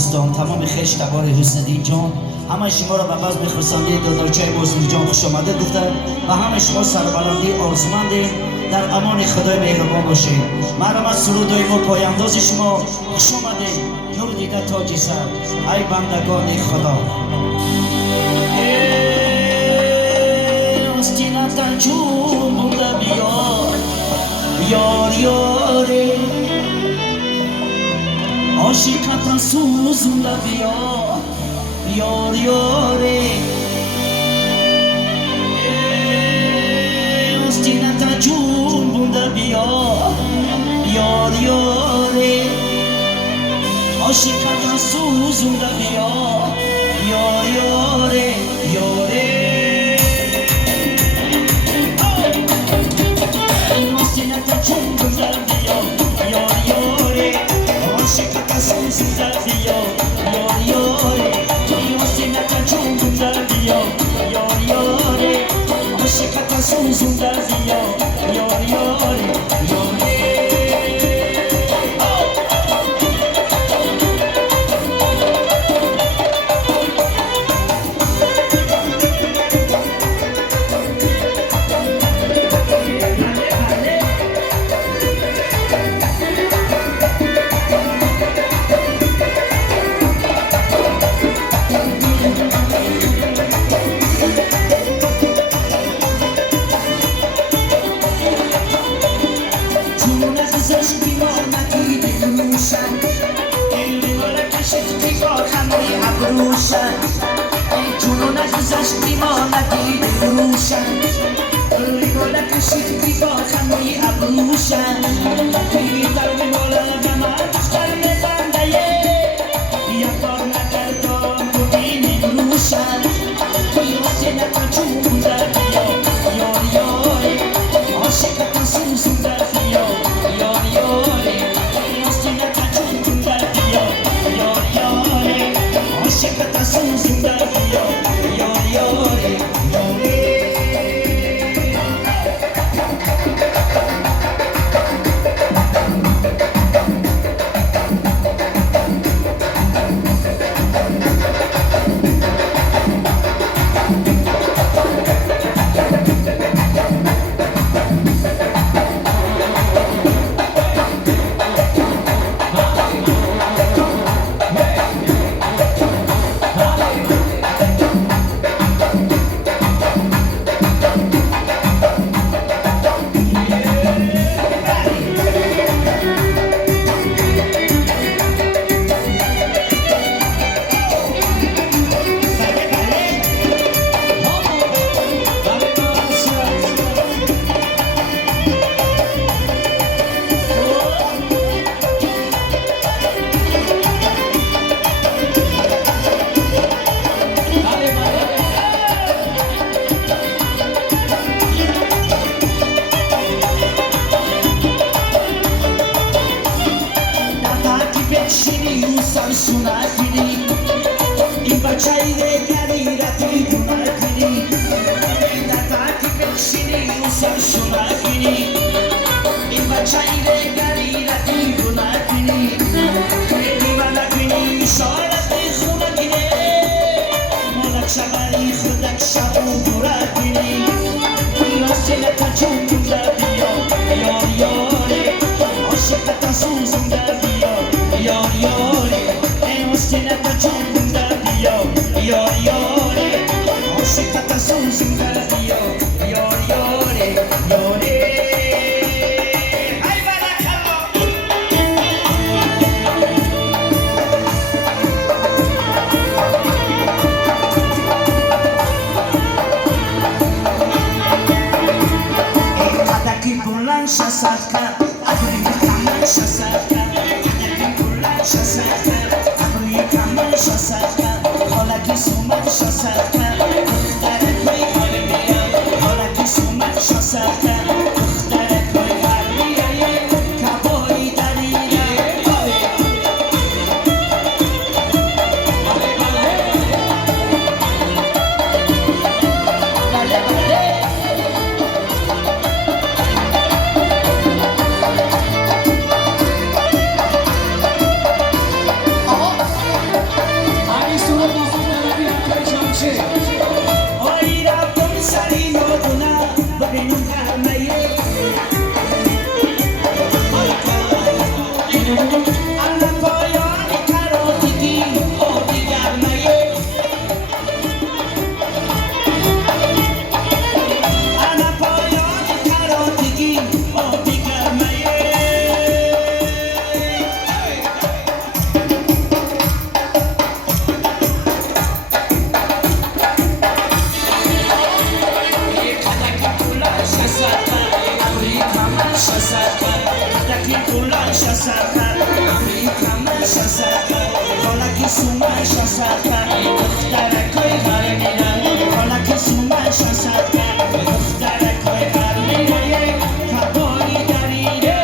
دوستان، تمام خشتبار حسندین جان، همه شما را به بزم خرسندی دادارچه بازم جان خوش آمده گفتن و همه شما سربلندی آرزومندی در امان خدای مهربان باشید. مرا از سرود و پایانداز شما خوش آمده. نور دیده تاج سر ای بندگان خدا. آستینت چون بوده بیار یار یاره، عاشقت سوزونده بیار یار یاره. آستینت چون بوده بیار یار یاره، عاشقت سوزونده بیار یار یاره یاره. آستینت چون بوده بیار یار یاره، عاشقت سوزونده بیار یار یاره. آستینت چون بوده بیار یار یاره، عاشقت سوزونده بیار یار یاره یاره. جنون ازش میماندی روشن، لیبالا کشید بیبار خموی ابروشن. در مولا دمار دختر بزنده یه بار نکردم بودینی روشن. آستینت چون بوده بیار یار یاره، عاشقت سوزونده بیار یار یاره. آستینت چون بوده بیار یار یاره، عاشقت سوزونده بیار یار یاره یاره. این بچه گری رفتی تو نکنی، نتاکی بکشینی و سرشو نکنی. این بچه گری رفتی تو نکنی، دیوان نکنی شاید خونه کنی. مالک شبری خودک شبو برا کنی. آستینت چون بوده بیار یار یاره، عاشقت سوزونده بیار یار یاره. آستینت چون بوده بیار یار یاره، عاشقت سوزونده بیار یار یاره یاره. Shasaka, Afrika man shasaka, Afrika man shasaka, Afrika man shasaka. سومن شاسته دخترکای غر میره حالا که سومن شاسته دخترکای غر میره کبایی دریده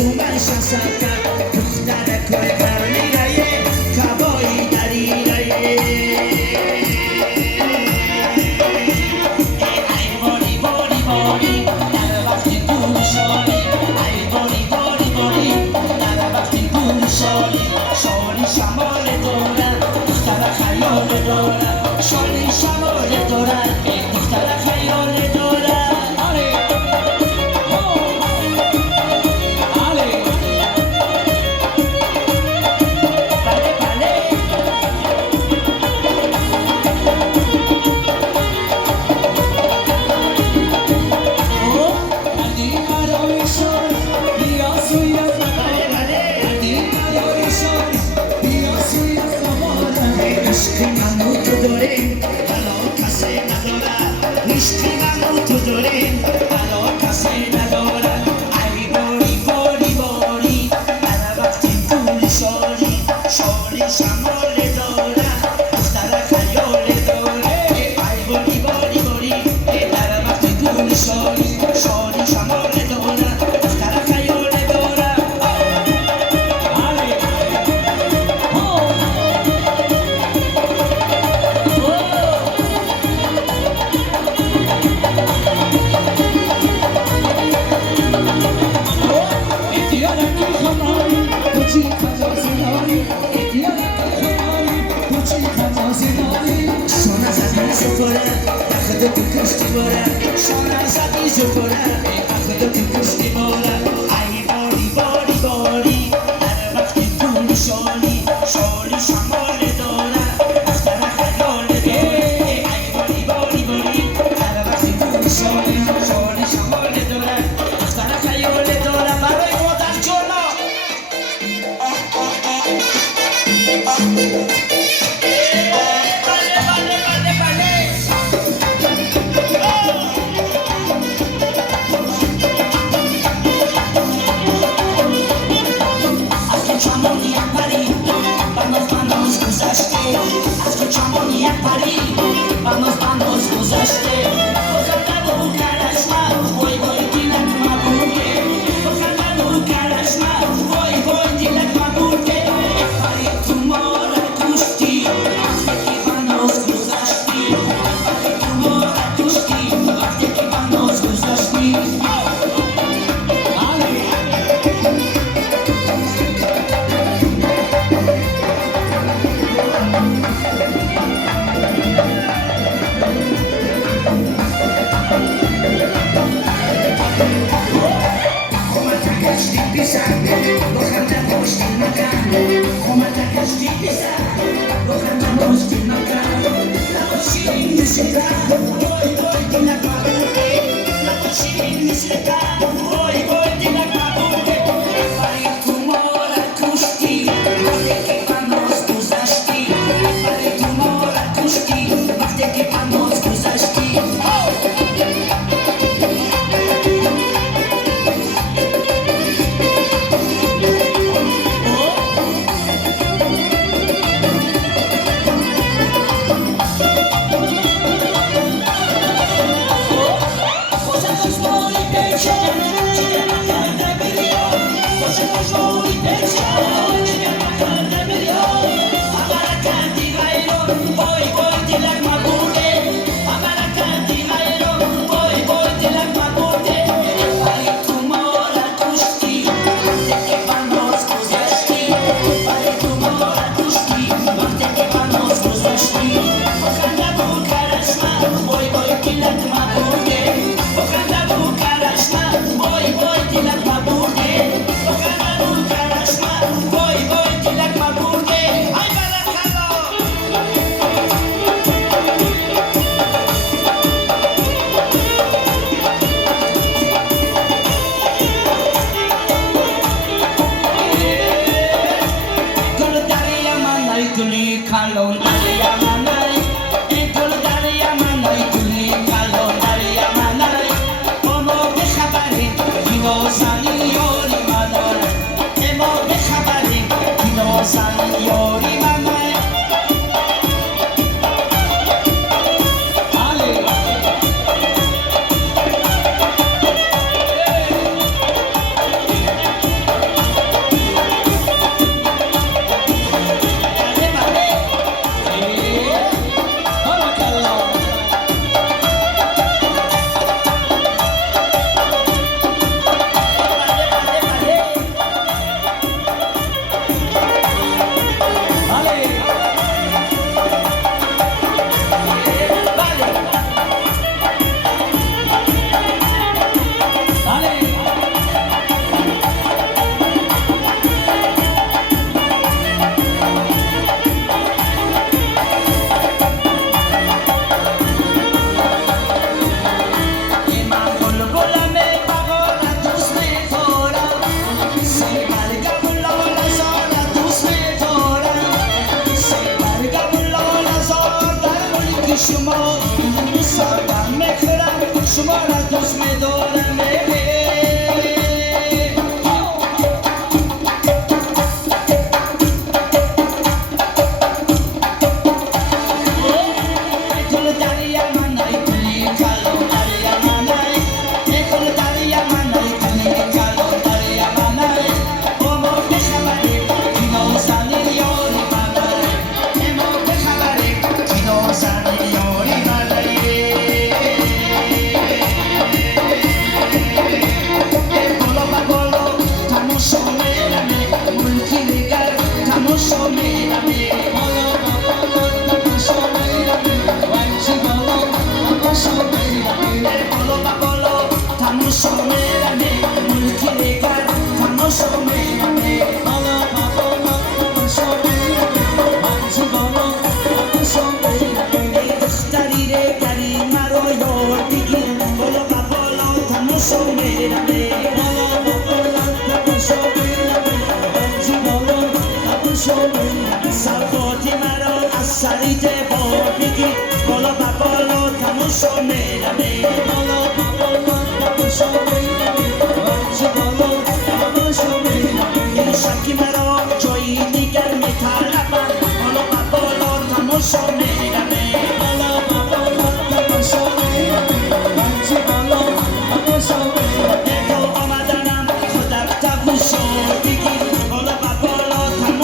سومن شاسته دخترکای غر میره کبایی دریده ای باری باری باری در وقتی دور شالی ای باری باری باری در وقتی دور شالی شالی شمال داره دختر خیال داره شالی شمال داره دختر خیال داره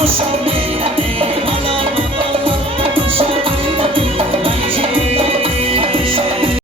Show me.